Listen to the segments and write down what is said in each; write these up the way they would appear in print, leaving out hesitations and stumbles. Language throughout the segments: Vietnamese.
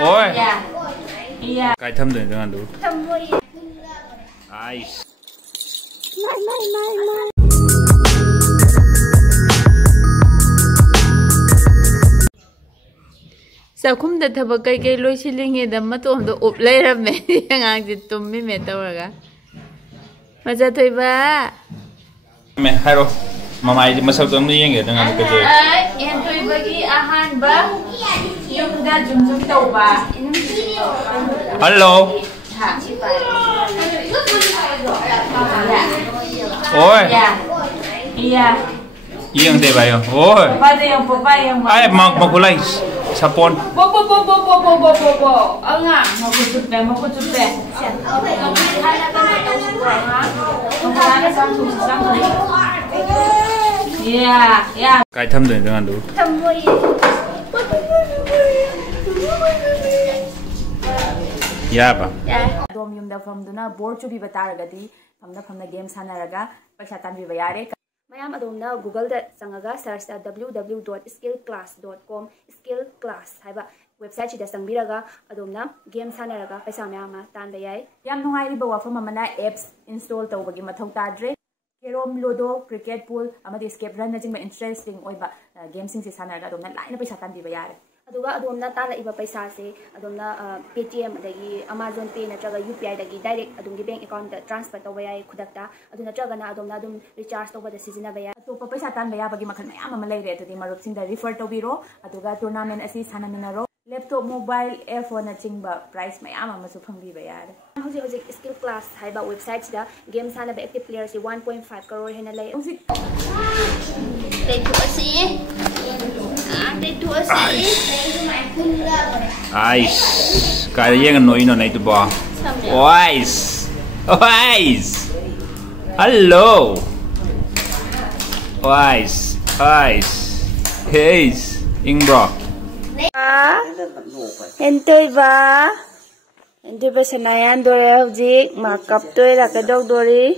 Ôi. Dạ. Dạ. Cái thâm rồi cho ăn đủ. Thâm vui. Ai. Sao không được thà cái lối xí linh nghe đâm mất tụm ụp lấy ra mẹ ngang thì tụm mẹ tao rồi cả. Mà giờ thôi ba. Mẹ hai rồi. Mama ini masuk tuh nih ya dengan kerja. Yang thôi bagi ahan ba. Yung da jum tau ba. Halo. Ôi. Iya. Iya. Iya deh bayo. Ôi. Papa yang. Ay mau kulay sapon. Bo. Enggak, mau kucut deh. Iya, ya. Cái thâm rồi cho ăn đủ. Thâm vui. Ya ba. Dom yum da famduna board chu bi bataragadi famna game sanaraga paisa tanbi bayare mayam adomna google da sangaga search da www.skillclass.com skill class haiba website da sangbiraga adomna game sanaraga paisa mayama tan da yai yam nungai riba wafam amana apps install tawbagi mathau tadre Kerom Ludo cricket pool amadi escape run na jingma interesting oiba game sing se sanaraga adomna line paisa tanbi bayare aduga adomna tala iba paisa se adomna Paytm adagi Amazon Pay natraga UPI dagi direct adumgi bank account da transfer tawba yai khudakta adu natraga na adomna adum recharge tawba da sizina baya to paisa tan baya bagi makhan mayam ama leire to di marup sing da refer tawbiro aduga tournament asi sanaminaro laptop mobile phone na chingba price mayam ama su phangbi baya hoji skill class haiba website da game sana ba active players 1.5 crore hena lay hoji Ais. Kaya yang noi na itu ba. Wise. Wise. Hello. Wise. Wise. Hey. Ingbro. Entoy ba sanayan dore hujik makeup toy ra ka dog dori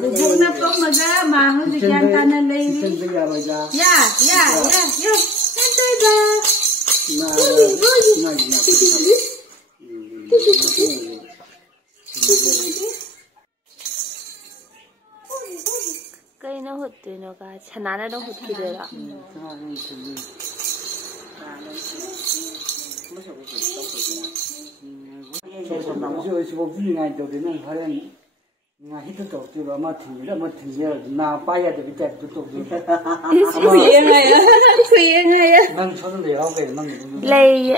Lubog na po maga mango di yan tanan lady. Ya. Entoy ba? Kay na hot to no ka. Sanana dong hot kidera. Nga hito to tu ma thing na pa ya de bita tu to du Kuya ngaya. nang chon le au ke nang Lay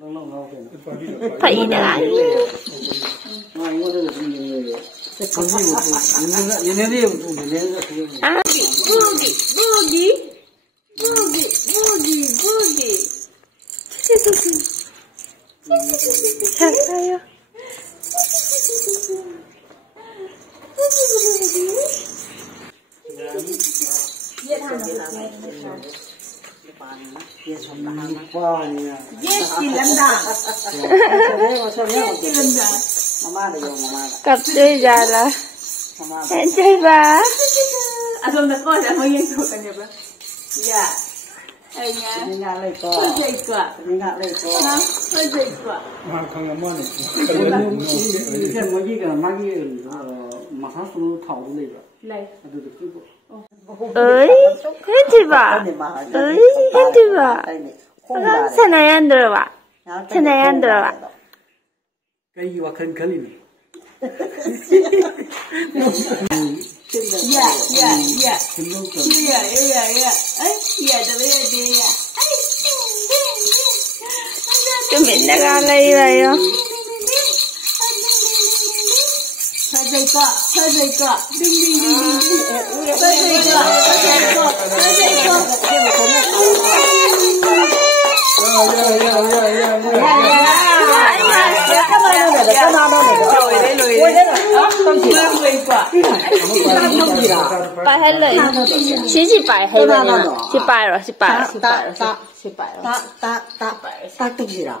nang au ke Pai na. ma yo de ni se kon ni ni ni tu ni Boogie. Ayo. Kapte jala. Enjoy ba? Adom na ko sa mo yung ko kanya ba? Ya. Ay nga. nga le ko Enjoy ko. nga le ko Enjoy ko. ma khang ma ni ke mo ji ga ma gi ma sa su thau le ba Lai. adu de ku Ơi, enjoy ba? Ơi, enjoy ba? Sanayan dora ba? Sanayan dora ba? kai wa khan khali ni Ya. khun ko Ya. Ay, ya da ya de ya. Mình đã ra đây rồi á. Thôi dây cọ. Đinh. Thôi dây cọ. Bài hay lời. Chỉ bài hay lời. Chỉ bài rồi. ta tu gì ra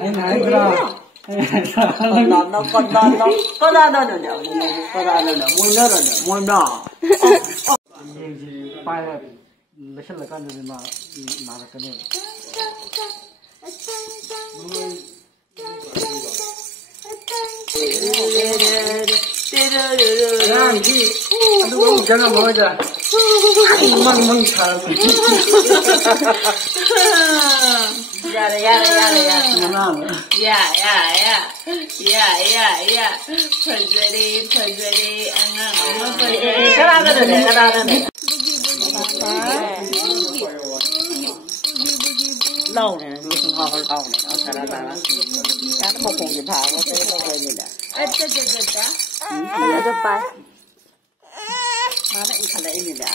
ai nãy ra nó có ra đâu nhở muốn nó rồi muốn nó bài ꯂꯩꯁꯜꯂꯀꯥꯟꯗꯗꯤ ꯅꯥꯔꯛꯀꯅꯦꯕ ꯑꯗꯨꯒ ꯆꯪꯉꯝꯃꯣꯏꯗ ꯃꯪ ꯁꯥꯔꯛꯄ Yara. Fajari, lâu này nó không hoa lâu này nó xả ra là nó một cùng gì thảo nó sẽ không quên gì đấy Ada pa. mà nó ít lại gì đấy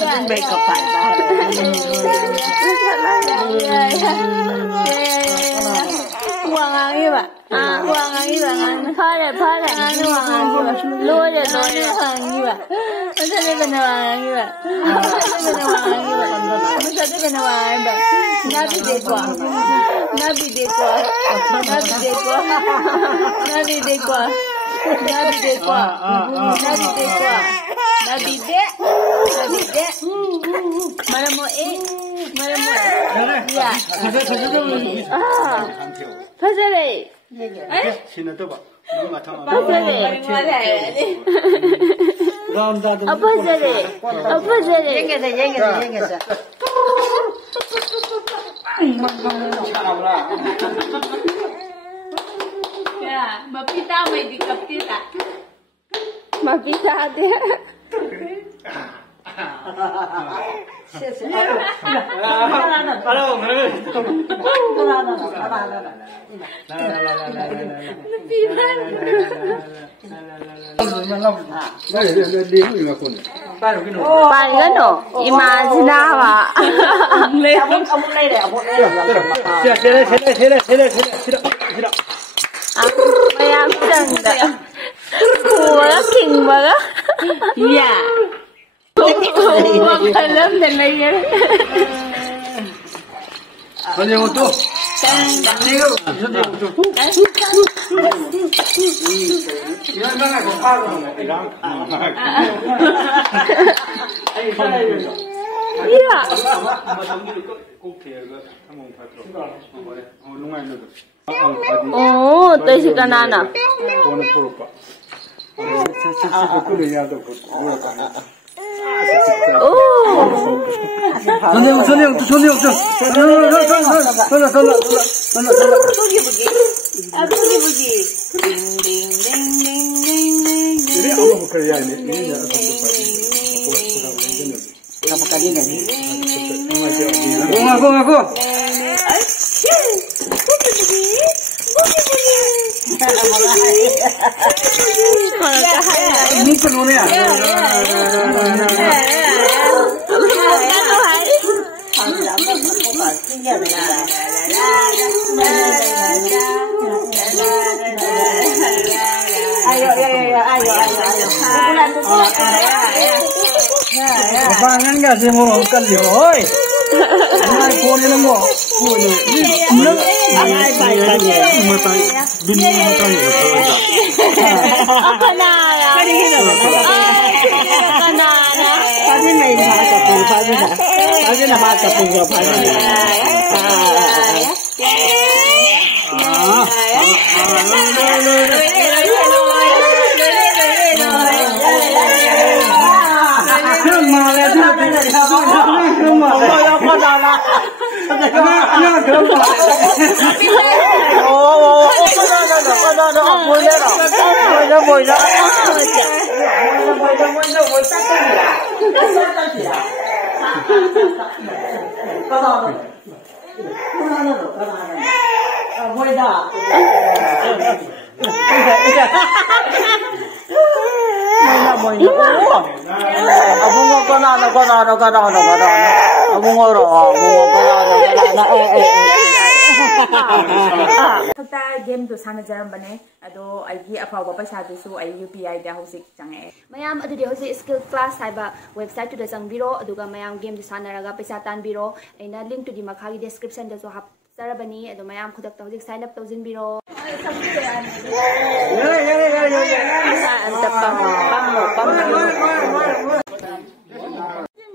Mình bị cặp phải Hoàng Anh à Hoàng Anh phá lại Hoàng Anh lôi để Hoàng Anh nó sẽ đi bên Hoàng Anh nó sẽ đi bên Hoàng Anh nó bị đi qua Maramo ya Fazale 신어도 Ya, mapita may di kapita. Mapita dia. Paligano, imaginava. Mayam sanda. Kuala king baga. Ya. Malam dan lainnya. Banyak untuk. Iya. Oh, itu si kanana. Pangan nggak sih mau makan di oi? Kau ni namo, kau ni. Abang खता गेम तो साना जरम्बने अदो आइगी अफाव पैसा दुसु आई UPI दा हौसिक चंगे मयाम अदुदि हौसिक स्किल क्लास हाइबा वेबसाइट टुदा चंगबिरो अदुगा मयाम गेम दु सानारगा पैसा तानबिरो एना लिंक टुदि मखागी डिस्क्रिप्शन दसु हाप सरबनी अदो मयाम खुदक तौजिक साइन अप तौजिनबिरो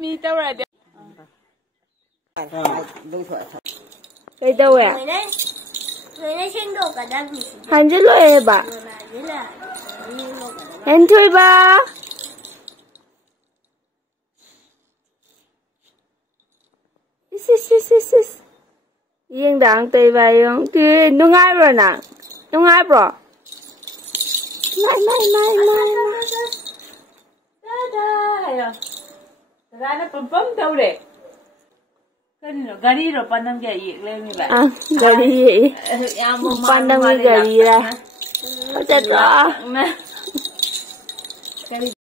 मी तौरादे कई तौवे 한줄로 해봐. 엔틀 봐. 이스스스스. 이행당 떠봐요. 그 농아이브나. 농아이브. 마이. 다다요. 나는 뻔뻔 더우래. Gari pandang kayak iya, lemi ba? Ah, gari. Pandang gari lah. Macam tu.